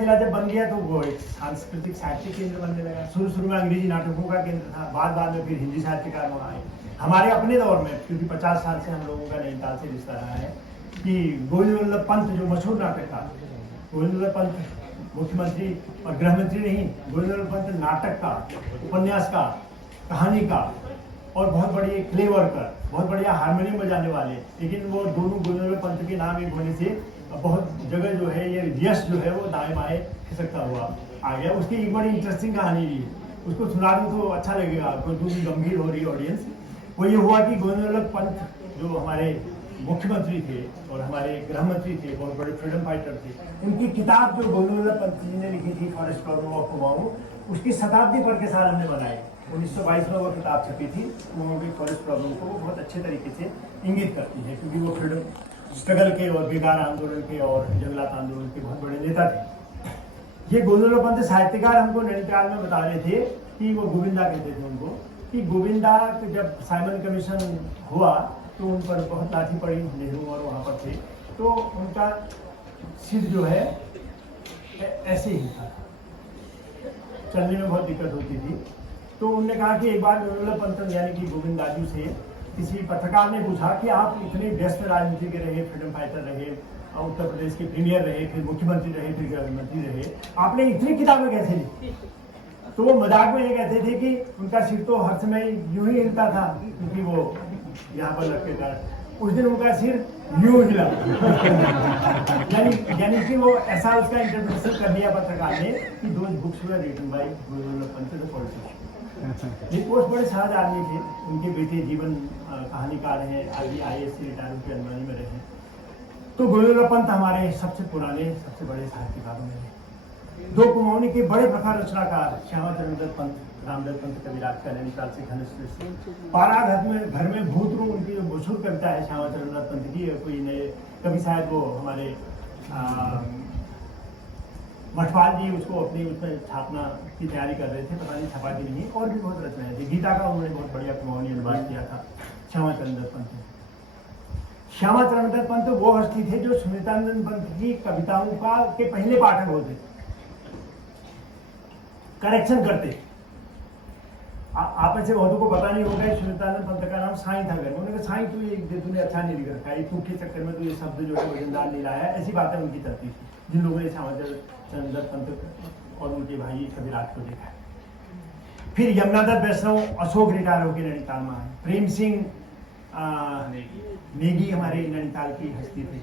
जिला जब बन गया तो वो एक सांस्कृतिक साहित्यिक केंद्र बनने लगा। शुरू में अंग्रेजी नाटकों का केंद्र था, बाद में फिर हिंदी साहित्यकार वहाँ आए। हमारे अपने दौर में, क्योंकि 50 साल से हम लोगों का नैनीताल से रिश्ता रहा है, कि गोविंद वल्लभ पंत जो मशहूर नाटककार, गोविंद वल्लभ पंत मुख्यमंत्री और गृह मंत्री नहीं, गोविंद वल्लभ पंत नाटककार, उपन्यासकार, कहानीकार और बहुत बड़े प्ले वर्कर, बहुत बढ़िया हारमोनियम बजाने वाले। लेकिन वो दोनों गोविंद वल्लभ पंत के नाम एक होने से बहुत जगह जो है ये यश जो है वो दाएं बाएं खिसकता हुआ आ गया। उसकी एक बड़ी इंटरेस्टिंग कहानी भी है, उसको सुना दूँ तो अच्छा लगेगा आपको, क्योंकि गंभीर हो रही ऑडियंस। वो ये हुआ कि गोविंद वल्लभ पंत जो हमारे मुख्यमंत्री थे और हमारे गृह मंत्री थे, बहुत बड़े फ्रीडम फाइटर थे, उनकी किताब जो गोविंद वल्लभ पंत जी ने लिखी थी, फॉरेस्ट प्रॉब्लम ऑफ कुमाऊं, उसकी शताब्दी पर के साल हमने बनाई। 1922 में वो किताब छपी थी, कुमाऊं की फॉरेस्ट प्रॉब्लम को वो बहुत अच्छे तरीके से इंगित करती है, क्योंकि वो फ्रीडम स्ट्रगल के और बेगार आंदोलन के और जंगलात आंदोलन के बहुत बड़े नेता थे। ये गोविंद वल्लभ पंत साहित्यकार हमको नैनीताल में बता रहे थे कि वो गोविंदा कहते थे उनको, कि गोविंदा जब साइमन कमीशन हुआ तो उन पर बहुत लाठी पड़ी, नेहरू और वहाँ पर थे, तो उनका सिर जो है ऐसे ही था, चलने में बहुत दिक्कत होती थी। तो उन्होंने कहा कि एक बार गोविंद वल्लभ पंत यानी कि गोविंद दाजू से किसी पत्रकार ने पूछा कि आप इतने व्यस्त राजनीति के रहे, फ्रीडम फाइटर रहे, उत्तर प्रदेश के प्रीमियर रहे, फिर मुख्यमंत्री रहे, फिर गृह मंत्री रहे, आपने इतनी किताबें कैसे लिखी? तो वो मजाक में ये कहते थे कि उनका सिर तो हर समय यूं ही हिलता था, क्योंकि वो यहाँ पर रखे था। उस दिन उनका सिर यूं हिला यानी कि वो ऐसा उसका इंटरप्रिटेशन कर दिया पत्रकार ने कि दो books were written by Govind Vallabh Pant the politician. ये पोस्ट बड़े सहज आदमी थे, उनके बेटे जीवन कहानीकार हैं, आगे IAS से रिटायर होकर हल्द्वानी में रहे। तो गोविंद वल्लभ पंत हमारे सबसे पुराने, सबसे बड़े साहित्यकारों में हैं। दो कुमाऊनी के बड़े प्रखर रचनाकार श्यामा चरण दत्त पंत, रामदत्त पंत कविराज का नैनीताल से घनिष्ठ पारा घर में भूत रूप उनकी जो मशहूर कविता है श्यामा चरण दत्त पंत की, कोई नए कभी शायद वो हमारे मठपाल जी उसको अपनी उसमें छापना की तैयारी कर रहे थे, पता नहीं छपा की नहीं। और भी बहुत रचनाएं थी, गीता का उन्होंने बहुत बढ़िया कुमाऊनी अनुवाद किया था श्यामा चरण दत्त पंत। श्यामा चरण दत्त पंत वो हस्ती थे जो सुनीतानंद पंत की कविताओं के पहले पाठक होते, करेक्शन करते। आप में से बहुतों को पता नहीं होगा, सुनीतानंद पंत का नाम साईं था घर में। उन्होंने कहा साईं तू ये तूने अच्छा नहीं लिख रखा है, तू के चक्कर में तू ये शब्द जो है वजनदार नहीं लाया, ऐसी बातें उनकी चलती थी। जिन लोगों ने श्यामा चरण दत्त पंत और उनके भाई कविराज को देखा है। फिर यमुना दत्त वैष्णव अशोक रिटायर होकर नैनीताल में आए। प्रेम सिंह नेगी हमारे नैनीताल की हस्ती थे।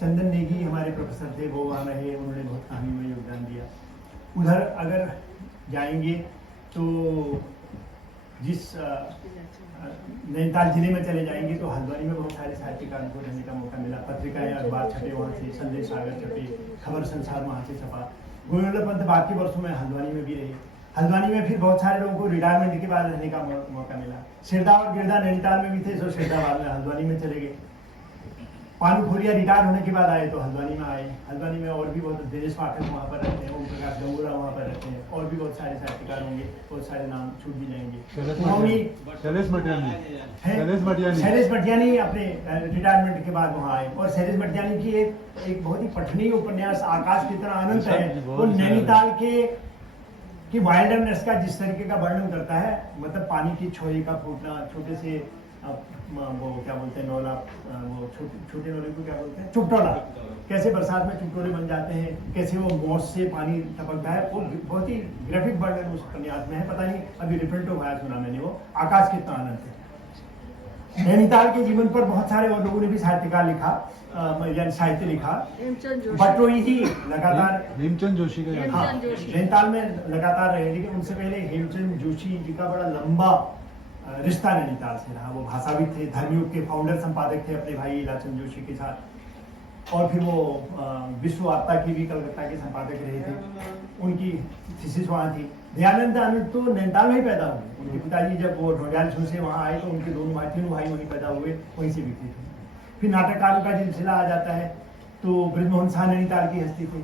चंदन नेगी हमारे प्रोफेसर थे, वो वहाँ रहे, उन्होंने बहुत कहानी में योगदान दिया। उधर अगर जाएंगे तो जिस नैनीताल जिले में चले जाएंगे तो हल्द्वानी में बहुत सारे साहित्यकारों को रहने का मौका मिला। पत्रिकाएं अखबार छपे वहाँ से, संदेश सागर छपे, खबर संसार वहाँ से छपा। गोविंद वल्लभ पंत बाकी वर्षों में हल्द्वानी में भी रहे। हल्द्वानी में फिर बहुत सारे लोगों को रिटायरमेंट के बाद रहने का मौका मिला। सिरदा और गिरदा नैनीताल में भी थे, जो सिरदा बाद में हल्द्वानी में चले गए। पानू खोरिया रिटायर होने के बाद आए तो हल्द्वानी में आए। हल्द्वानी में और भी बहुत दिनेश पाठक वहाँ पर रहते हैं, ओम प्रकाश गंगोरा वहाँ पर रहते हैं, और भी बहुत सारे साहित्यकार होंगे, बहुत सारे नाम छूट भी जाएंगे। शैलेश मटियानी अपने रिटायरमेंट के बाद वहाँ आए। और शैलेश मटियानी की एक बहुत ही पठनीय उपन्यास आकाश की तरह अनंत है, वो नैनीताल के वाइल्डनेस का जिस तरीके का वर्णन करता है, मतलब पानी की छोई का फूटना, छोटे से वो क्या बोलते हैं नौला, वो छोटे नौले को क्या बोलते हैं, चुपटोला, कैसे बरसात में चुपटोले बन जाते हैं, कैसे वो मौस से पानी टपकता है, वो बहुत ही ग्राफिक वर्णन उस उपन्यास में है। पता नहीं अभी रिप्रिंट हो गया, सुना मैंने, वो आकाश कितना आनंद है। नैनीताल के जीवन पर बहुत सारे और लोगों ने भी साहित्यकार लिखा, यानी साहित्य लिखा। बटोई जी लगातार हेमचंद जोशी का, हाँ, नैनीताल में लगातार रहे, लेकिन उनसे पहले हेमचंद जोशी जी का बड़ा लंबा रिश्ता नैनीताल से रहा। वो भाषाविद थे, धर्मयुग के फाउंडर संपादक थे अपने भाई इलाचंद जोशी के साथ। और फिर वो विश्व वार्ता की भी कलकत्ता के संपादक रहे थे। उनकी थीसिस वहाँ थी। दयानंद आनंद तो नैनीताल में ही पैदा हुए। उनके पिताजी जब वो ढोडियाल से वहाँ आए तो उनके तीनों भाई वहीं पैदा हुए, वहीं से विकसित हुए। फिर नाटककारों का सिलसिला आ जाता है तो बृजमोहन शाह नैनीताल की हस्ती थे।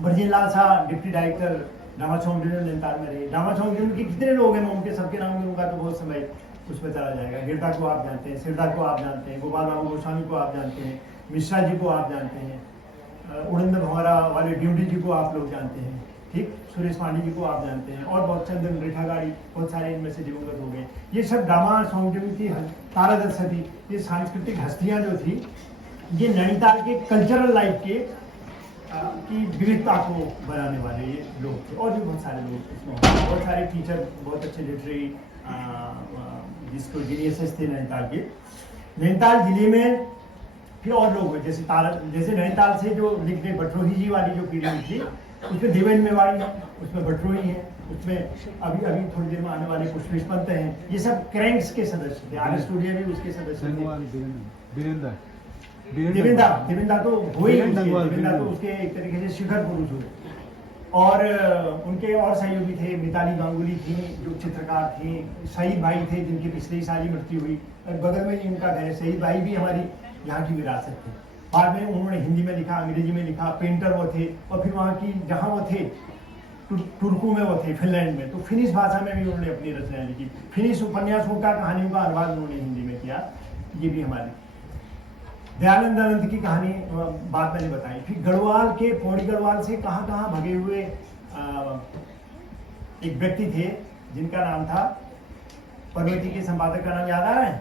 Brajesh Lal Shah deputy director Damachauk division Nainital में रहे। डामाचौक डिवीजन के कितने लोग हैं, मैं उनके सबके नाम लूंगा तो बहुत समय उसमें चला जाएगा। गिरदा को आप जानते हैं, सिरदा को आप जानते हैं, गोपाल बाबू गोस्वामी को आप जानते हैं, मिश्रा जी को आप जानते हैं, उड़िंद भंवरा वाले ड्यूटी जी को आप लोग जानते हैं, ठीक, सुरेश पांडे जी को आप जानते हैं, और बहुत चंदन रेखागाड़ी, बहुत सारे इनमें से दिवंगत हो गए। ये सब डामा सौंदर्य की, तारादत्त सती, ये सांस्कृतिक हस्तियां जो थी, ये नैनीताल के कल्चरल लाइफ के की विविधता को बनाने वाले ये लोग थे। और भी बहुत सारे लोग इसमें, बहुत सारे टीचर, बहुत अच्छे लिटरेरी जिसको जीनियसेस थे नैनीताल के। नैनीताल जिले में फिर और लोग हुए, जैसे नैनीताल से जो लिखने बटरोही जी वाली जो पीढ़ी थी, उसमें देवेंद्र मेवाड़ी है, उसमें बटरोही है, उसमें अभी थोड़ी देर में आने वाले पुष्पेश पंत हैं। ये सब क्रैंक्स के सदस्य थे, आर स्टूडियो भी उसके सदस्य थे। देवेंद्र तो हुए, देवेंद्र तो उसके एक तरीके से शिखर पुरुष हुए। और उनके और सहयोगी थे, मिताली गांगुली थी जो चित्रकार थी, शहीद भाई थे जिनकी पिछले साल ही मृत्यु हुई, और बगल में ही उनका घर है। शहीद भाई भी हमारी यहाँ की विरासत थे। बाद में उन्होंने हिंदी में लिखा, अंग्रेजी में लिखा, पेंटर वो थे, और फिर वहाँ की जहाँ वो थे तुर्कू में वो थे, फिनलैंड में, तो फिनिश भाषा में भी उन्होंने अपनी रचनाएं लिखी। फिनिश उपन्यासों का, कहानियों का अनुवाद उन्होंने हिंदी में किया। ये भी हमारी दयानंद अनंत की कहानी बात मैंने बताई। फिर गढ़वाल के, पौड़ी गढ़वाल से कहाँ कहाँ भगे हुए एक व्यक्ति थे जिनका नाम था, पर्वती के संपादक का नाम याद आ रहा है?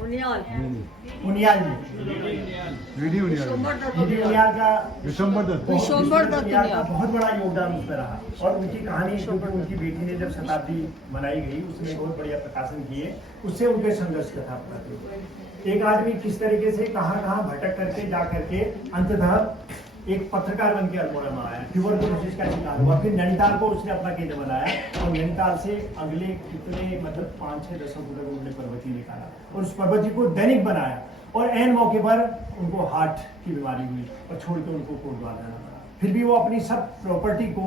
उनियाल जी। उनियाल का बहुत बड़ा योगदान उसमें रहा। और उनकी कहानी जो उनकी बेटी ने जब शताब्दी मनाई गई, उसमें बहुत बढ़िया प्रकाशन किए, उससे उनके संघर्ष कथा बताते। एक आदमी किस तरीके से कहाँ कहाँ भटक करके जा करके अंततः एक पत्रकार बन के अल्मोड़ा में आया, ट्यूबरकुलोसिस का शिकार हुआ, फिर नैनीताल को उसने अपना केंद्र बनाया, और नैनीताल से अगले कितने मतलब 5-6 दशकों तक उन्होंने पर्वती निकाला, और उस पर्वती को दैनिक बनाया। और एन मौके पर उनको हार्ट की बीमारी हुई और छोड़ के उनको कोटद्वार जाना पड़ा। फिर भी वो अपनी सब प्रॉपर्टी को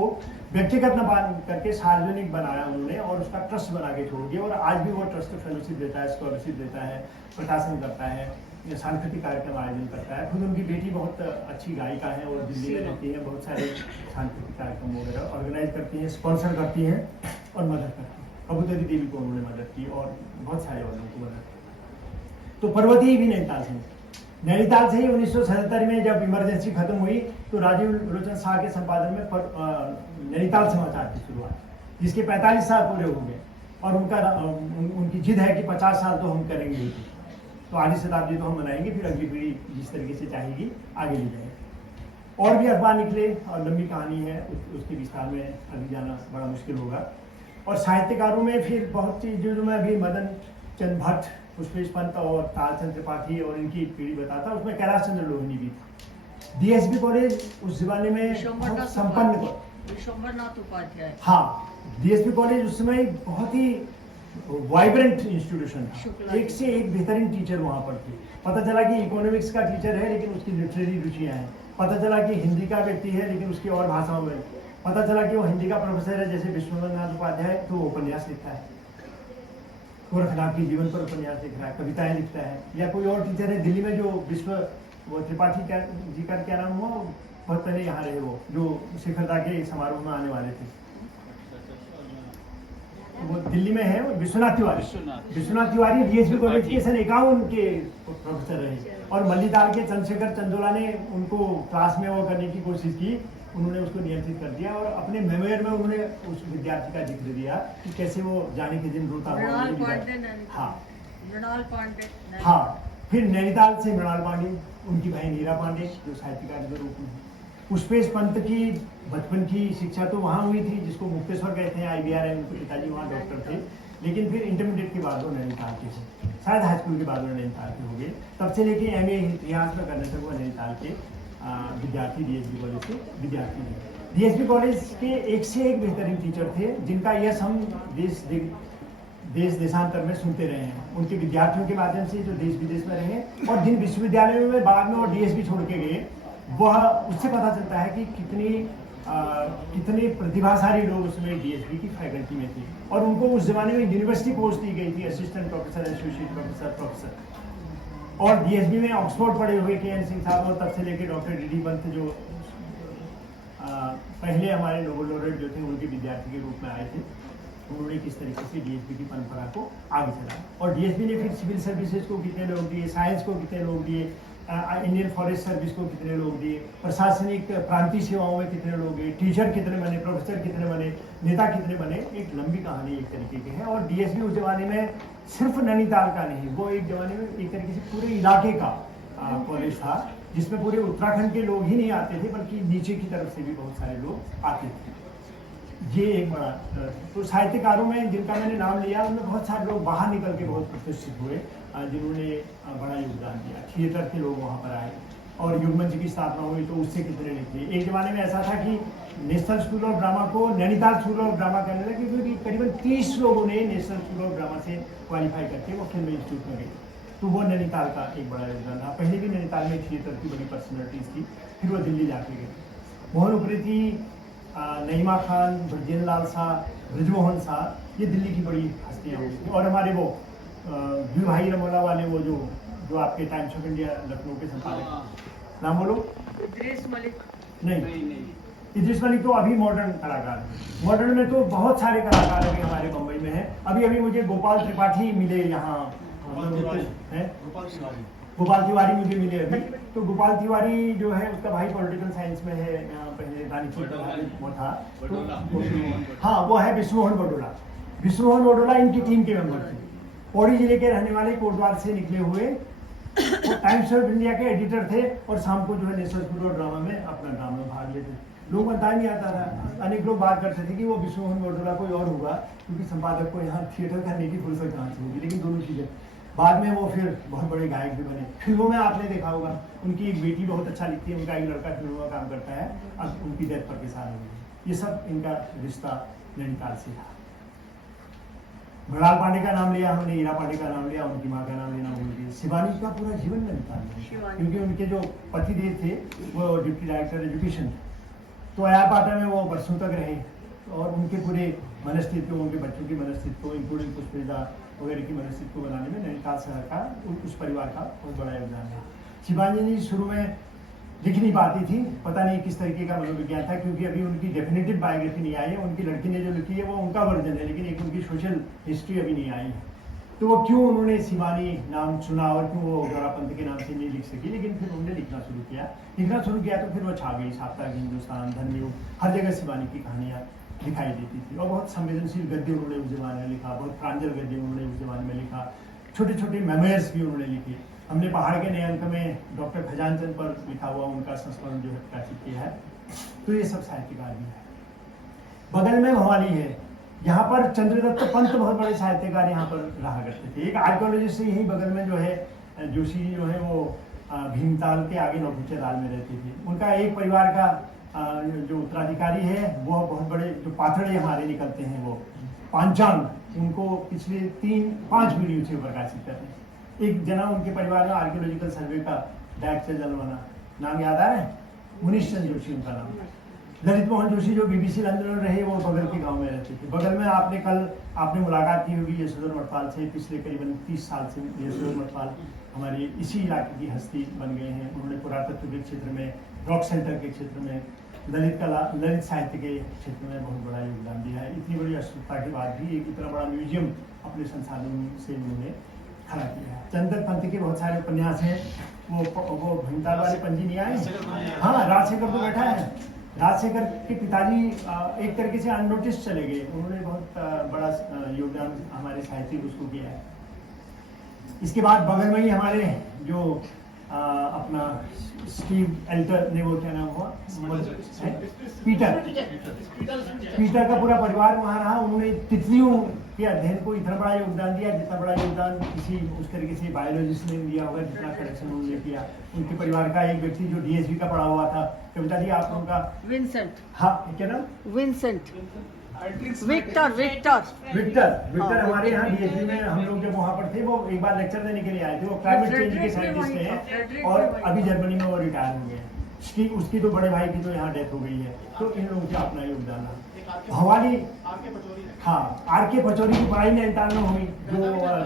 व्यक्तिगत न करके सार्वजनिक बनाया उन्होंने, और उसका ट्रस्ट बना के छोड़ दिया। और आज भी वो ट्रस्ट फेलोशिप देता है, स्कॉलरशिप देता है, प्रकाशन करता है, सांस्कृतिक कार्यक्रम आयोजन करता है। खुद उनकी बेटी बहुत अच्छी गायिका है और दिल्ली में रहती है, बहुत सारे सांस्कृतिक कार्यक्रम वगैरह ऑर्गेनाइज करती हैं, स्पॉन्सर करती हैं और मदद करती हैं। कबूतरी देवी को उन्होंने मदद की और बहुत सारे और लोगों को मदद की। तो पर्वती भी नैनीताल से ही 1977 में जब इमरजेंसी खत्म हुई, तो राजीव लोचन शाह के संपादन में नैनीताल समाचार की शुरुआत, जिसके 45 साल पूरे हो गए। और उनकी जिद है कि 50 साल तो हम करेंगे ही, तो आधी शताब्दी तो हम मनाएंगे, फिर अगली पीढ़ी जिस तरीके से चाहेगी आगे ले जाएंगे। और भी अखबार निकले और लंबी कहानी है, उसके विस्तार में अभी जाना बड़ा मुश्किल होगा। और साहित्यकारों में फिर बहुत चीज जो मैं अभी मदन चंद भट्ट, पुष्पेश पंत और तालचंद त्रिपाठी और इनकी पीढ़ी बताता, उसमें कैलाश चंद्र लोहिनी भी था। डीएसबी कॉलेज उस जमाने में संपन्न, हाँ, डीएसबी कॉलेज उस समय बहुत ही वाइब्रेंट इंस्टीट्यूशन था, एक से एक बेहतरीन टीचर वहाँ पर थे। पता चला कि इकोनॉमिक्स का टीचर है लेकिन उसकी लिटरेरी रुचियाँ हैं, पता चला कि हिंदी का व्यक्ति है लेकिन उसकी और भाषाओं में, पता चला कि वो हिंदी का प्रोफेसर है जैसे विश्वनाथ नाथ उपाध्याय, तो वो उपन्यास लिखता है, गोरखनाथ के जीवन पर उपन्यास लिख रहा है, कविताएं लिखता है। या कोई और टीचर है दिल्ली में जो वो त्रिपाठी जी का क्या नाम हुआ, बहुत पहले यहाँ रहे, वो जो शिखरदा के समारोह में आने वाले थे, वो दिल्ली में है, विश्वनाथ तिवारी डीएसबी कॉलेज के सन 51 के प्रोफेसर रहे। और मल्लीदार के चंद्रशेखर चंदोला ने उनको क्लास में वो करने की कोशिश की, उन्होंने उसको नियंत्रित कर दिया। और अपने मेमोयर में उन्होंने उस विद्यार्थी का जिक्र दिया कि कैसे वो जाने के दिन रोता हुआ। हाँ, फिर नैनीताल से मृणाल पांडे, उनकी बहन हीरा पांडे जो साहित्यकार के रूप में। पुष्पेश पंत की बचपन की शिक्षा तो वहाँ हुई थी जिसको मुक्तेश्वर कहते हैं, IBR है, उनके पिताजी वहाँ डॉक्टर थे। लेकिन फिर इंटरमीडिएट के बाद वो नैनीताल के थे, शायद हाई स्कूल के बाद वो नैनीताल के हो गए। तब से लेके MA इतिहास में करने तक वो नैनीताल के विद्यार्थी, डीएसबी कॉलेज के विद्यार्थी थे। डीएसबी कॉलेज के एक से एक बेहतरीन टीचर थे जिनका यश हम देश देशांतर में सुनते रहे हैं, उनके विद्यार्थियों के माध्यम से जो देश विदेश में रहे। और जिन विश्वविद्यालयों में बाद में वो डीएसबी छोड़ के गए, वह उससे पता चलता है कि कितने प्रतिभाशाली लोग उसमें डीएसबी की फैकल्टी में थे। और उनको उस जमाने में यूनिवर्सिटी पोस्ट दी गई थी, असिस्टेंट प्रोफेसर, एसोसिएट प्रोफेसर। और डीएसबी में ऑक्सफोर्ड पढ़े हुए KN सिंह साहब, और तब से लेकर डॉक्टर DD पंत जो पहले हमारे नोबेल लॉरेट जो थे उनके विद्यार्थी के रूप में आए थे, उन्होंने किस तरीके से डीएसबी की परंपरा को आगे चलाया। और डीएसबी ने फिर सिविल सर्विसेज को कितने लोग दिए, साइंस को कितने लोग दिए, इंडियन फॉरेस्ट सर्विस को कितने लोग दिए, प्रशासनिक प्रांतीय सेवाओं में कितने लोग गए, टीचर कितने बने, प्रोफेसर कितने बने, नेता कितने बने, एक लंबी कहानी एक तरीके की है। और डीएसबी उस जमाने में सिर्फ नैनीताल का नहीं, वो एक जमाने में एक तरीके से पूरे इलाके का कॉलेज था, जिसमें पूरे उत्तराखंड के लोग ही नहीं आते थे बल्कि नीचे की तरफ से भी बहुत सारे लोग आते थे। ये एक बड़ा तो साहित्यकारों में जिनका मैंने नाम लिया उनमें बहुत सारे लोग बाहर निकल के बहुत प्रतिष्ठित हुए, जिन्होंने बड़ा योगदान दिया। थिएटर के लोग वहाँ पर आए और युगमंच की स्थापना हुई तो उससे कितने निकले। एक जमाने में ऐसा था कि नेशनल स्कूल ऑफ ड्रामा को नैनीताल स्कूल ऑफ ड्रामा कहने लगे, क्योंकि करीबन 30 लोगों ने नेशनल स्कूल ऑफ ड्रामा से क्वालिफाई करके वो फिल्म इंस्टीट्यूट में गए। तो वो नैनीताल का एक बड़ा योगदान था। पहले भी नैनीताल में थिएटर की बड़ी पर्सनैलिटीज थी, फिर वो दिल्ली जाके गए। मोहन उप्रेती, नईमा खान, ब्रजेंद्र लाल शाह, ब्रजमोहन शाह, ये दिल्ली की बड़ी हस्तियाँ हुई। और हमारे वो भाई रमोला वाले वो जो आपके टाइम्स ऑफ इंडिया लखनऊ के संपादक, नाम बोलो। इद्रिस मलिक। नहीं, इद्रिस मलिक तो अभी मॉडर्न कलाकार है। मॉडर्न में तो बहुत सारे कलाकार अभी हमारे मुंबई में हैं। अभी मुझे गोपाल त्रिपाठी मिले यहाँ, गोपाल तिवारी मुझे मिले अभी। तो गोपाल तिवारी जो है उसका भाई पॉलिटिकल साइंस में है, पहले रानीखेत वो था। तो हाँ, वो है विष्णुमोहन बडोला। विष्णुमोहन बडोला इनकी टीम के मेंबर थे। पौड़ी जिले के रहने वाले, कोटद्वार से निकले हुए, वो टाइम्स ऑफ इंडिया के एडिटर थे और शाम को जो है नेशनल स्कूल ऑफ ड्रामा में अपना ड्रामा में भाग लेते। लोग बताया नहीं आता था, अनेक लोग बात करते थे कि वो विष्णुमोहन बडोला कोई और होगा, क्योंकि संपादक को यहाँ थिएटर करने की फुर्सत कहाँ से होगी। लेकिन दोनों चीज़ें, बाद में वो फिर बहुत बड़े गायक भी बने। फिल्मों में आपने देखा होगा उनकी एक बेटी बहुत अच्छा लिखती है, उनका एक लड़का फिल्मों में काम करता है, अब उनकी डेथ पर के साथ हो गई। ये सब इनका रिश्ता नैनीताल से था। मृणाल पांडे का नाम लिया हमने, हीरा पांडे का नाम लिया, उनकी माँ का नाम लेना भूल गए। शिवानी का पूरा जीवन नैनीताल में, क्योंकि उनके जो पतिदेव थे वो डिप्टी डायरेक्टर एजुकेशन, तो अयापाटा में वो बरसों तक रहे और उनके पूरे मनस्थित्व, उनके बच्चों की मनस्थित्व, इंक्लूडिंग पुष्पेदा वगैरह की मनस्थित्व को बनाने में नैनीताल शहर का, उस परिवार का बहुत बड़ा योगदान है। शिवानी जी शुरू में लिख नहीं पाती थी, पता नहीं किस तरीके का मनोविज्ञान था, क्योंकि अभी उनकी डेफिनेटिव बायोग्राफी नहीं आई है। उनकी लड़की ने जो लिखी है वो उनका वर्जन है, लेकिन एक उनकी सोशल हिस्ट्री अभी नहीं आई है। तो वो क्यों उन्होंने शिवानी नाम चुना और क्यों वो गौरापंत के नाम से नहीं लिख सकी, लेकिन फिर उन्होंने लिखना शुरू किया तो फिर वो छा गई। साप्ताहिक हिंदुस्तान, धन्ययुग, हर जगह शिवानी की कहानियाँ दिखाई देती थी। और बहुत संवेदनशील गद्य उन्होंने उस जमाने में लिखा, बहुत प्रांजल गद्य उन्होंने उस जमाने में लिखा, छोटे छोटे मेमोयर्स भी उन्होंने लिखे। हमने पहाड़ के नए अंक में डॉक्टर खजानचंद पर लिखा हुआ उनका संस्मरण जो है प्रकाशित किया है। तो ये सब साहित्यकार भी है। बगल में भवाली है, यहाँ पर चंद्रदत्त पंत बहुत बड़े साहित्यकार यहाँ पर रहा करते थे। एक आर्कियोलॉजिस्ट से यही बगल में जो है जोशी जी जो है वो भीमताल के आगे नौकुचिया ताल में रहते थे। उनका एक परिवार का जो उत्तराधिकारी है वो बहुत बड़े जो पाथड़े हमारे निकलते हैं वो पांचांग, उनको पिछले 3-5 वीडियो से प्रकाशित करते हैं। एक जना उनके परिवार में आर्कियोलॉजिकल सर्वे का डायरेक्टर जनरल बना, नाम याद आ रहा है? मुनीश चंद्र जोशी उनका नाम। ललित मोहन जोशी जो बीबीसी लंदन में रहे वो बगल के गांव में रहते थे। बगल में आपने मुलाकात की होगी यशोधर मठपाल से। पिछले करीबन 30 साल से यशोधर मठपाल हमारे इसी इलाके की हस्ती बन गए हैं। उन्होंने पुरातत्व के क्षेत्र में, रॉक सेंटर के क्षेत्र में, ललित साहित्य के क्षेत्र में बहुत बड़ा योगदान दिया है। इतनी बड़ी अशुद्धता के बाद भी एक इतना बड़ा म्यूजियम अपने संसाधनों से उन्होंने खड़ा किया है। चंद्रदत्त पंत के बहुत सारे उपन्यास हैं। वो भीमताल वाले पंजी नहीं आए? हाँ, राजशेखर तो बैठा है। राजशेखर के पिताजी एक तरीके से अननोटिस चले गए। उन्होंने बहुत बड़ा योगदान हमारे साहित्यिक उसको किया है। इसके बाद बगल में ही हमारे जो अपना स्टीव एल्टर ने वो क्या नाम हुआ, पीटर का पूरा परिवार वहाँ रहा। उन्होंने तितलियों के अध्ययन को इतना बड़ा योगदान दिया जितना बड़ा योगदान किसी उस तरीके से बायोलॉजिस्ट ने दिया होगा, जितना कलेक्शन उन्होंने किया। उनके परिवार का एक व्यक्ति जो डीएसबी का पढ़ा हुआ था, कविता जी आप उनका विंसेंट, हाँ क्या नाम? विंसेंट, विक्टर हमारे यहाँ डीएसबी में हम लोग जब वहाँ पर थे वो एक बार लेक्चर देने के लिए आए थे। वो क्लाइमेट चेंज के साइंटिस्ट हैं और अभी जर्मनी में वो रिटायर हो गए। उसकी तो बड़े भाई की तो यहाँ डेथ हो गई है। तो इन लोगों का अपना योगदान है। भवाली, हाँ, आर.के. पचौरी की पढ़ाई नैनीताल में हुई,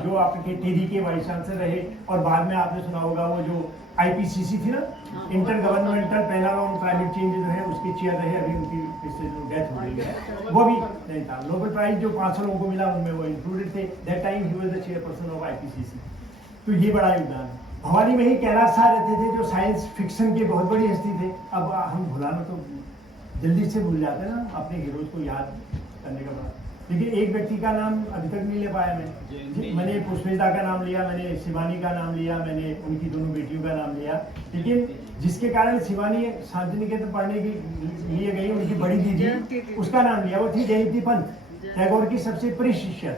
जो आपके टेरी के वाइस चांसलर रहे। और बाद में आपने सुना होगा वो जो IPCC थी ना, inter governmental panel on climate change जो है उसके चेयर रहे। अभी उनकी पिछले जो डेथ हो गई है वो भी नैनीताल। नोबेल प्राइज जो 500 लोगों को मिला उनमें वो इंक्लूडेड थे। That time he was the chairperson of IPCC। तो ये बड़ा योगदान है। भवानी में ही कैलाश साह रहते थे, जो साइंस फिक्शन के बहुत बड़ी हस्ती थे। अब हम भुलाना तो जल्दी से भूल जाते हैं ना अपने हीरोज को याद करने के बाद, लेकिन एक व्यक्ति का नाम अभी तक नहीं ले पाया मैंने पुष्पेदा का नाम लिया, मैंने शिवानी का नाम लिया, मैंने उनकी दोनों बेटियों का नाम लिया, लेकिन जिसके कारण शिवानी शांति निकेतन पढ़ने के लिए गई, उनकी बड़ी दीदी, उसका नाम लिया, वो थी जयंती पंत, टैगोर की सबसे प्रिय शिष्य।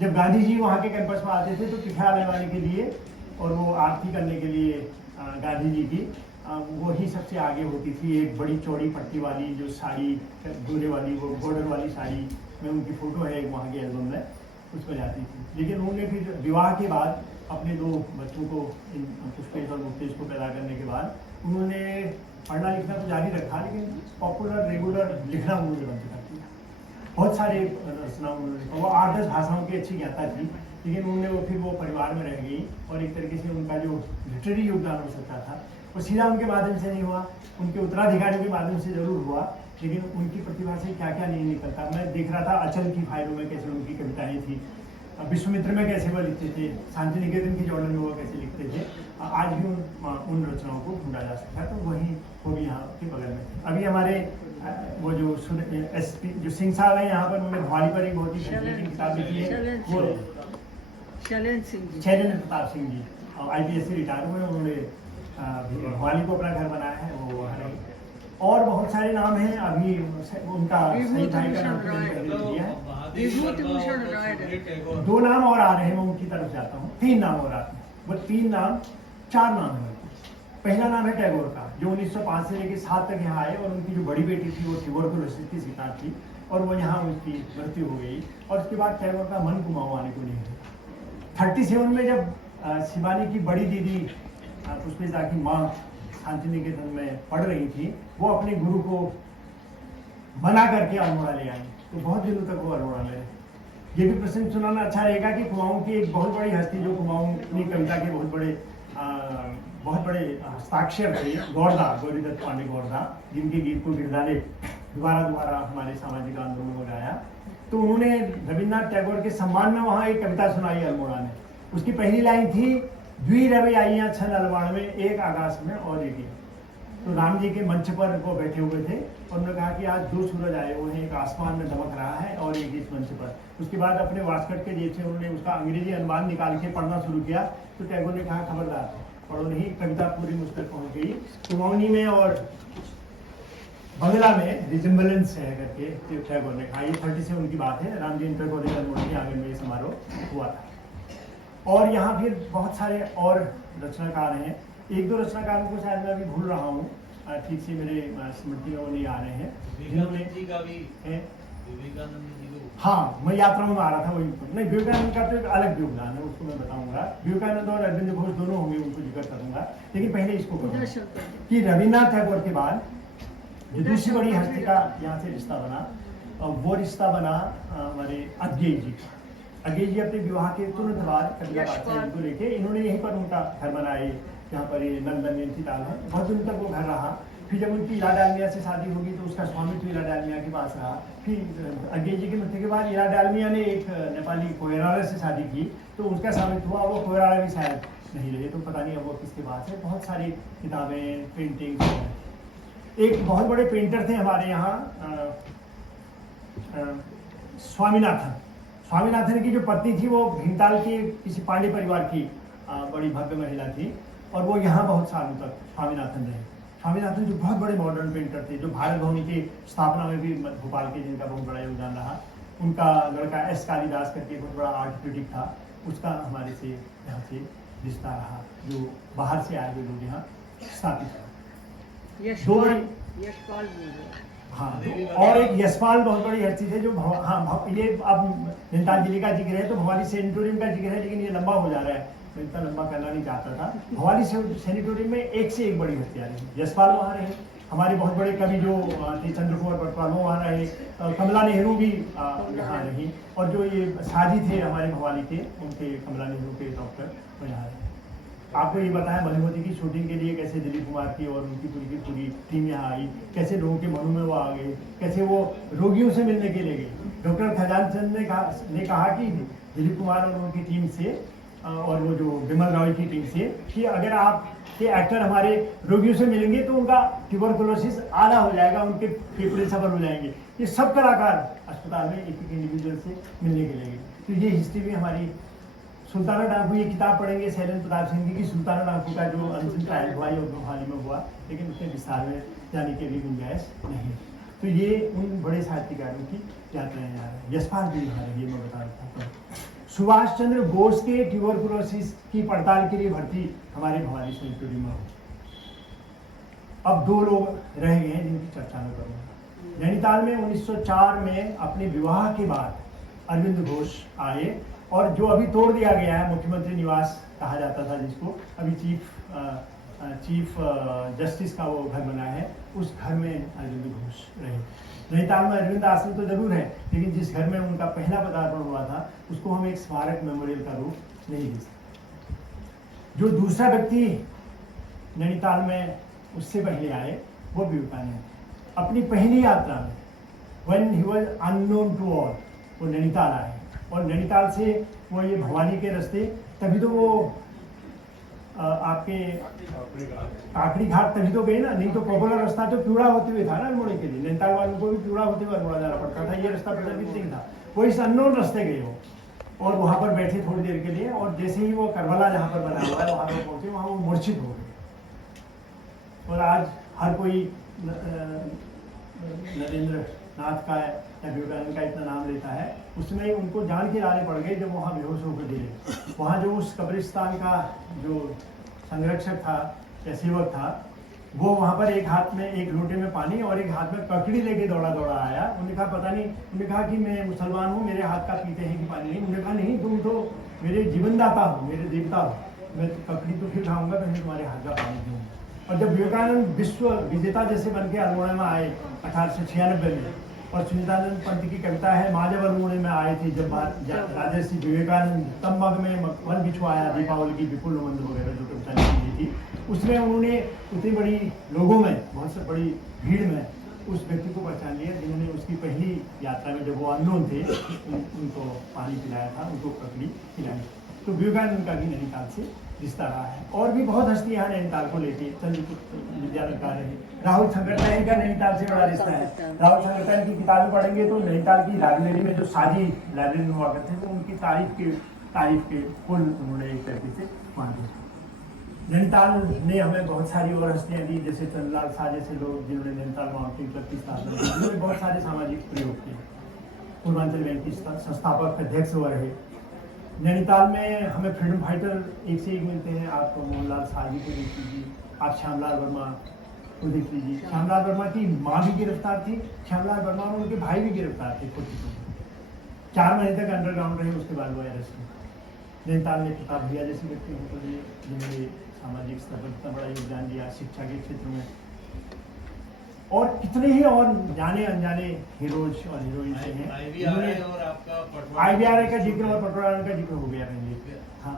जब गांधी जी वहाँ के कैंपस में आते थे तो पिछड़ा लेवाने के लिए और वो आरती करने के लिए गांधी जी की वही सबसे आगे होती थी। एक बड़ी चौड़ी पट्टी वाली जो साड़ी गोले वाली, वो बॉर्डर वाली साड़ी में उनकी फोटो है एक वहाँ के एल्बम में, उस पर जाती थी। लेकिन उन्होंने फिर विवाह के बाद अपने 2 बच्चों को, पुष्पेश और मुक्तेश को पैदा करने के बाद उन्होंने पढ़ना लिखना तो जारी रखा, लेकिन पॉपुलर रेगुलर लिखना उन्होंने बंद कर दिया। बहुत सारे रचना उन्होंने, वो 8-10 भाषाओं की अच्छी ज्ञाता थी, लेकिन उन्होंने वो फिर वो परिवार में रह गई और एक तरीके से उनका जो लिटरेरी योगदान हो सकता था वो सीधा उनके माध्यम से नहीं हुआ, उनके उत्तराधिकारियों के माध्यम से जरूर हुआ, लेकिन उनकी प्रतिभा से क्या क्या नहीं निकलता। मैं देख रहा था अचल की फाइलों में कैसे उनकी कविताएं थी, विश्वामित्र में कैसे वो लिखते थे, शांति निकेतन के जॉर्डन में वो कैसे लिखते थे। आज भी उन रचनाओं को ढूंढा जा सकता है, तो वही वो भी यहाँ के बगल में। अभी हमारे वो जो SP जो सिंह साहब है यहाँ पर, उन्होंने भवाली पर एक बहुत ही फैसिनेटिंग किताब लिखी है, वो शैलेंद्र प्रताप सिंह जी IPS से रिटायर हुए, उन्होंने भवाली को अपना घर बनाया है, वो वहाँ रहे। और बहुत सारे नाम हैं, अभी उनका सही भाई का नाम दिया है, 2 नाम और आ रहे हैं, मैं उनकी तरफ जाता हूँ। 3 नाम और आते हैं, वो 3 नाम 4 नाम है। पहला नाम है टैगोर का, जो 1905 से लेकर 7 तक यहाँ आए, और उनकी जो बड़ी बेटी थी वो ट्यूबरकुलोसिस की शिकार थी और वो यहाँ उसकी मृत्यु हो गई, और उसके बाद टैगोर का मन कुमाऊं आने को नहीं है। 37 में जब शिवानी की बड़ी दीदी पुष्पेदा की माँ शांति निकेतन में पढ़ रही थी, वो अपने गुरु को मना करके अल्मोड़ा ले आई, तो बहुत दिनों तक वो अल्मोड़ा में रहे। ये भी प्रसंग सुनाना अच्छा रहेगा कि कुमाऊं की एक बहुत बड़ी हस्ती, जो कुमाऊं की कविता के बहुत बड़े हस्ताक्षर थे, गौरीदत्त पांडे गौरदा, जिनके गीत को गिरधारे दोबारा हमारे सामाजिक आंदोलन में गाया, तो उन्होंने रविन्द्रनाथ टैगोर के सम्मान में वहाँ एक कविता सुनाई अल्मोड़ा में। उसकी पहली लाइन थी, द्वि रवि आइयाँ छन अलवाण में, एक आकाश में और एक। तो राम जी के मंच पर वो बैठे हुए थे और उन्होंने कहा कि आज 2 सूरज आए हुए हैं, एक आसमान में दमक रहा है और एक इस मंच पर। उसके बाद अपने वास्कट के जेब से उन्होंने उसका अंग्रेजी अनुवाद निकाल के पढ़ना शुरू किया, तो टैगोर ने कहा खबरदार पढ़ो नहीं। कविता पूरी मुझ तक पहुँच गई। कुमाऊनी में और बंगला में रिजेम्बलेंस है करके टैगोर ने कहा। ये 37 की बात है, रामजी इंटर कॉलेज अल्मोड़ा के आंगन में ये समारोह हुआ था। और यहाँ फिर बहुत सारे और रचनाकार हैं, 1-2 रचनाकारों को शायद मैं अभी भूल रहा हूँ, ठीक से मेरे स्मृति में वो नहीं आ रहे हैं, जिन्होंने हाँ, मैं यात्राओं में आ रहा था, वही नहीं, विवेकानंद का तो एक अलग योगदान है, उसको मैं बताऊंगा। विवेकानंद और अरविंद घोष दोनों होंगे, उनको जिक्र करूंगा, लेकिन पहले इसको कहूँगा कि रविन्द्रनाथ टैगोर के बाद जो दूसरी बड़ी हस्ती का यहाँ से रिश्ता बना, वो रिश्ता बना हमारे अज्ञेय जी का। अज्ञेय जी अपने विवाह के तुरंत बाद कविता पाठशाला को लेके इन्होंने यहीं पर उनका घर बनाए, यहाँ पर ये नंदन इंतजाल है, बहुत दिन तक वो घर रहा। फिर जब उनकी इला डालमिया से शादी होगी तो उसका स्वामित्व इला डालमिया के पास रहा। फिर अज्ञेय जी की मृत्यु के बाद इला डालमिया ने एक नेपाली कोयराला से शादी की, तो उसका स्वामित्व हुआ, वो कोयराला भी शायद नहीं रहे, तो पता नहीं अब वो किसके पास है। बहुत सारी किताबें, पेंटिंग्स। एक बहुत बड़े पेंटर थे हमारे यहाँ स्वामीनाथन की जो पत्नी थी वो भीमताल के किसी पांडे परिवार की बड़ी भव्य महिला थी, और वो यहाँ बहुत सालों तक स्वामीनाथन रहे। स्वामीनाथन जो बहुत बड़े मॉडर्न पेंटर थे, जो भारत भवन की स्थापना में भी भोपाल के जिनका बहुत बड़ा योगदान रहा। उनका लड़का S कालिदास करके बहुत बड़ा आर्ट क्रिटिक था, उसका हमारे से यहाँ से रिश्ता रहा, जो बाहर से आए हुए लोग यहाँ स्थापित हुए। हाँ, और एक यशपाल बहुत बड़ी हस्ती थे, जो ये अब नैनीताल का जिक्र है तो भवाली सैनिटोरियम का जिक्र है, लेकिन ये लंबा हो जा रहा है, मैं इतना लंबा करना नहीं चाहता था। भवाली सैनिटोरियम में एक से एक बड़ी हस्तियाँ रही। यशपाल वहाँ रहे, हमारे बहुत बड़े कवि जो थे चंद्र कुमार पटवाल वो वहाँ रहे, कमला नेहरू भी यहाँ रही, और जो ये साजी थे हमारे भवाली के, उनके कमला नेहरू के डॉक्टर वो यहाँ रहे। आपको ये बताया मधुमती की शूटिंग के लिए कैसे दिलीप कुमार की और उनकी पूरी टीम यहाँ आई, कैसे लोगों के मनों में वो आ गए, कैसे वो रोगियों से मिलने के लिए गए। डॉक्टर खजान चंद ने कहा कि दिलीप कुमार और उनकी टीम से और वो जो विमल राव की टीम से कि अगर आप के एक्टर हमारे रोगियों से मिलेंगे तो उनका ट्यूबरकुलोसिस आधा हो जाएगा, उनके फेफड़े सफल हो जाएंगे। ये सब कलाकार अस्पताल में एक एक इंडिविजुअल से मिलने के लिए। तो ये हिस्ट्री में हमारी सुल्ताना डाकू, ये किताब पढ़ेंगे शैलेंद्र प्रताप सिंह की सुल्ताना डाकू का जो अनशन ट्रायल हुआ ये हाल ही में हुआ, लेकिन उसके विस्तार में जाने की भी गुंजाइश नहीं। तो ये उन बड़े साहित्यकारों की यात्राएं आ रही है। यशपाल जी हमारे ये मैं बता रहा था। सुभाष चंद्र बोस के ट्यूबरकुलोसिस की पड़ताल के लिए भर्ती हमारे भवानी सेंचुरी में हो। अब 2 लोग रह गए हैं जिनकी चर्चा में करूँगा। नैनीताल में 1904 में अपने विवाह के बाद अरविंद घोष आए और जो अभी तोड़ दिया गया है मुख्यमंत्री निवास कहा जाता था जिसको, अभी चीफ जस्टिस का वो घर बना है, उस घर में अरविंद घोष रहे। नैनीताल में अरविंद आश्रम तो जरूर है, लेकिन जिस घर में उनका पहला पदार्पण हुआ था उसको हम एक स्मारक मेमोरियल का रूप नहीं दे सकते। जो दूसरा व्यक्ति नैनीताल में उससे पहले आए वो विवेकानंद। अपनी पहली यात्रा में when he was unknown to all वो नैनीताल आए और नैनीताल से वो ये भवानी के रास्ते, तभी तो वो आपके काकड़ी घाट तभी तो गए ना, नहीं तो पॉपुलर रास्ता तो प्यूड़ा होते हुए था ना अल्मोड़े के लिए। नैनीताल वालों को भी प्यूड़ा होते हुए अल्मोड़ा जाना पड़ता था, ये रास्ता प्रचलित नहीं था। वो इस अननोन रास्ते गए हो और वहां पर बैठे थोड़ी देर के लिए, और जैसे ही वो करबला जहाँ पर बना हुआ है वहां पर पहुंचे, वहां वो मूर्छित हो गए। और आज हर कोई नरेंद्र नाथ का या विवेकानंद का इतना नाम लेता है, उसमें उनको जान के लाने पड़ गए जब वहाँ बेहोश होकर गिरे। वहाँ जो उस कब्रिस्तान का जो संरक्षक था या सेवक था, वो वहाँ पर एक हाथ में एक लोटे में पानी और एक हाथ में ककड़ी लेके दौड़ा दौड़ा आया। उन्होंने कहा पता नहीं, उन्होंने कहा कि मैं मुसलमान हूँ, मेरे हाथ का पीते हैं कि पानी नहीं। उन्होंने कहा नहीं, तुम तो मेरे जीवनदाता हो, मेरे देवता हो, मैं ककड़ी तो फिर खाऊंगा, पहले तुम्हारे हाथ का पानी पीऊँगा। और जब विवेकानंद विश्व विजेता जैसे बन के अल्मोड़ा में आए 1896 में, और सुनीतानंद पंत की कविता है माँ जब अल्मोड़े में आए थे, जब राजर्षि विवेकानंद तम्बग में वन बिछवाया दीपावली की विपुल मंद वगैरह जो कविता लिखी थी, उसमें उन्होंने उतनी बड़ी लोगों में, बहुत से बड़ी भीड़ में उस व्यक्ति को पहचान लिया जिन्होंने उसकी पहली यात्रा में जब वो अननोन थे उनको पानी पिलाया था, उनको ककड़ी खिलाई। तो विवेकानंद का भी नैनीताल से रिश्ता रहा है। और भी बहुत हस्तियां नैनीताल को लेके, चंद्रगुप्त विद्यालंकार है, राहुल संकरतायन का नैनीताल से बड़ा रिश्ता है। राहुल संकरतायन की किताबें पढ़ेंगे तो नैनीताल की लाइब्रेरी में जो साझी लाइब्रेरी में हुआ करते थे, तो उनकी तारीफ के फुल उन्होंने एक तरीके से मांगे। नैनीताल ने हमें बहुत सारी और हस्तियां दी, जैसे चंद्रलाल शाह जैसे लोग जिन्होंने नैनीताल माउंटेन क्लब की स्थापना की, उन्होंने बहुत सारे सामाजिक प्रयोग किए। पूर्वांचल बैंक की संस्थापक अध्यक्ष वो रहे। नैनीताल में हमें फ्रीडम फाइटर एक से एक मिलते हैं। आप मोहनलाल साहजी को देख लीजिए, आप श्यामलाल वर्मा को देख लीजिए। श्यामलाल वर्मा की माँ भी गिरफ्तार थी, श्यामलाल वर्मा और उनके भाई भी गिरफ्तार थे। 4 महीने तक अंडरग्राउंड रहे, उसके बाद वो अरेस्ट हुए। नैनीताल में प्रताप भैया जैसे व्यक्ति को जिन्होंने सामाजिक स्तर पर इतना बड़ा योगदान दिया, शिक्षा के क्षेत्र में, और कितने ही और जाने अनजाने हीरोज और हीरोइन हैं। IBRI का जिक्र और पटवारा का जिक्र हो गया पहले। हाँ,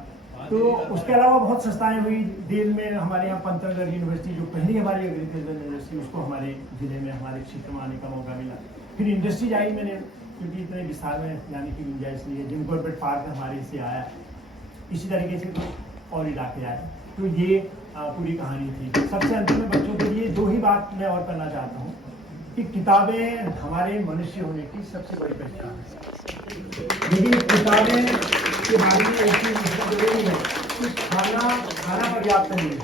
तो उसके अलावा बहुत संस्थाएं हुई दिल में। हमारे यहाँ पंतनगर यूनिवर्सिटी जो पहली हमारी एग्रीकल्चर यूनिवर्सिटी, उसको हमारे जिले में हमारे क्षेत्र में आने का मौका मिला। फिर इंडस्ट्रीज आई, मैंने क्योंकि इतने विस्तार में जाने की गुंजाइश नहीं है। जिम कॉर्पोरेट पार्क हमारे से आया, इसी तरीके से और इलाके आए। तो ये पूरी कहानी थी। सबसे अंत में बच्चों के लिए 2 ही बात मैं और करना चाहता हूँ कि किताबें हमारे मनुष्य होने की सबसे बड़ी पहचान है। लेकिन किताबें के बारे में एक चीज जरूरी है कि खाना पर्याप्त नहीं है।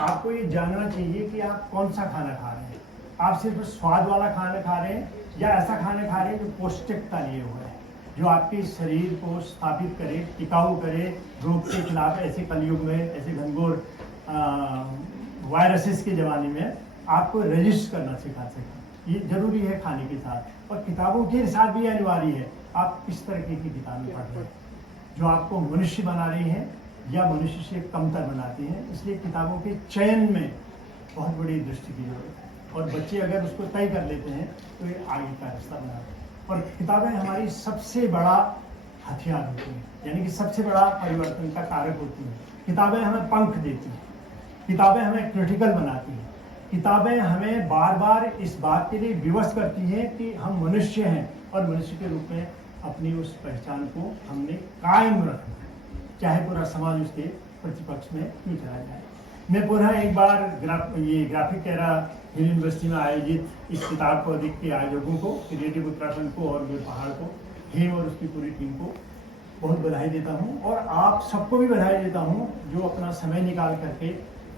आपको ये जानना चाहिए कि आप कौन सा खाना खा रहे हैं। आप सिर्फ स्वाद वाला खाना खा रहे हैं या ऐसा खाना खा रहे हैं जो पौष्टिकता लिए हुआ है, जो आपके शरीर को स्थापित करे, टिकाऊ करे, रोग के खिलाफ। ऐसे कलयुग में, ऐसे घनघोर वायरसेस के ज़माने में आपको रजिस्ट करना सिखा सके, ये जरूरी है खाने के साथ। और किताबों के साथ भी अनिवार्य है आप किस तरह की किताबें पढ़ रहे हैं, जो आपको मनुष्य बना रही हैं या मनुष्य से कमतर बनाती हैं। इसलिए किताबों के चयन में बहुत बड़ी दृष्टि की जरूरत है, और बच्चे अगर उसको तय कर लेते हैं तो ये आगे का रास्ता बनाते हैं। और किताबें हमारी सबसे बड़ा हथियार होती हैं, यानी कि सबसे बड़ा परिवर्तन का कारक होती हैं। किताबें हमें पंख देती हैं, किताबें हमें क्रिटिकल बनाती हैं, किताबें हमें बार बार इस बात के लिए विवश करती हैं कि हम मनुष्य हैं और मनुष्य के रूप में अपनी उस पहचान को हमने कायम रखना है। चाहे पूरा समाज उसके प्रतिपक्ष में क्यों चला जाए। मैं पुनः एक बार ग्राफिक टेरा हिल यूनिवर्सिटी में आयोजित इस किताब प्रोजेक्ट के आयोजकों को, क्रिएटिव उत्तराखंड को और वीर पहाड़ को, हेम और उसकी पूरी टीम को बहुत बधाई देता हूँ और आप सबको भी बधाई देता हूँ जो अपना समय निकाल करके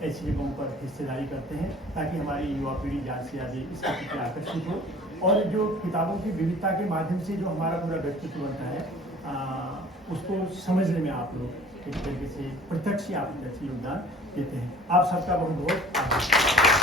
ऐसी जगहों पर हिस्सेदारी करते हैं, ताकि हमारी युवा पीढ़ी ज़्यादा से ज़्यादा इसके प्रति आकर्षित हो और जो किताबों की विविधता के माध्यम से जो हमारा पूरा व्यक्तित्व बनता है उसको समझने में आप लोग एक तरीके से प्रत्यक्ष या अप्रत्यक्ष योगदान देते हैं। आप सबका बहुत बहुत आभार।